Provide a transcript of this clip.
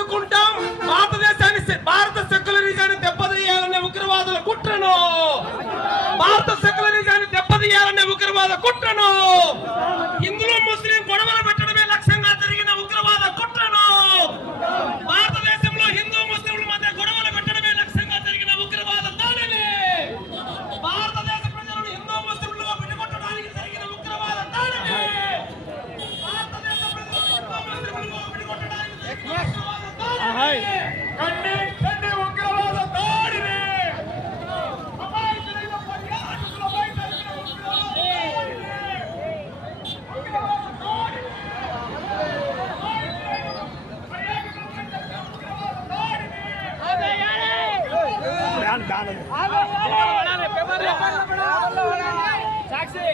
అడ్డుకుంటాం. భారత సెక్యులరిజాన్ని దెబ్బతీయాలనే ఉగ్రవాదుల కుట్రను, భారత సెక్యులరిజాన్ని దెబ్బతీయాలనే ఉగ్రవాద కుట్రను, హిందువులు ముస్లిం గొడవలు పెట్టడమే లక్ష్యంగా జరిగిన ఉగ్రవాద కుట్రను, భారతదేశంలో హిందూ ముస్లింల మధ్య గొడవలు పెట్టడమే లక్ష్యంగా జరిగిన ఉగ్రవాద దాడిని, భారతదేశ ప్రజలను హిందూ ముస్లింలుగా విడగొట్టడానికి జరిగిన ఉగ్రవాద దాడిని, భారతదేశ ప్రజలను హిందూ ముస్లింలుగా విడగొట్టడానికి జరిగిన ఉగ్రవాద దాడిని ఖండించండి. ఉగ్రవాద దాడిని అమాయకులైన పర్యాటకులపై జరిగిన ఉగ్రవాద సాక్షి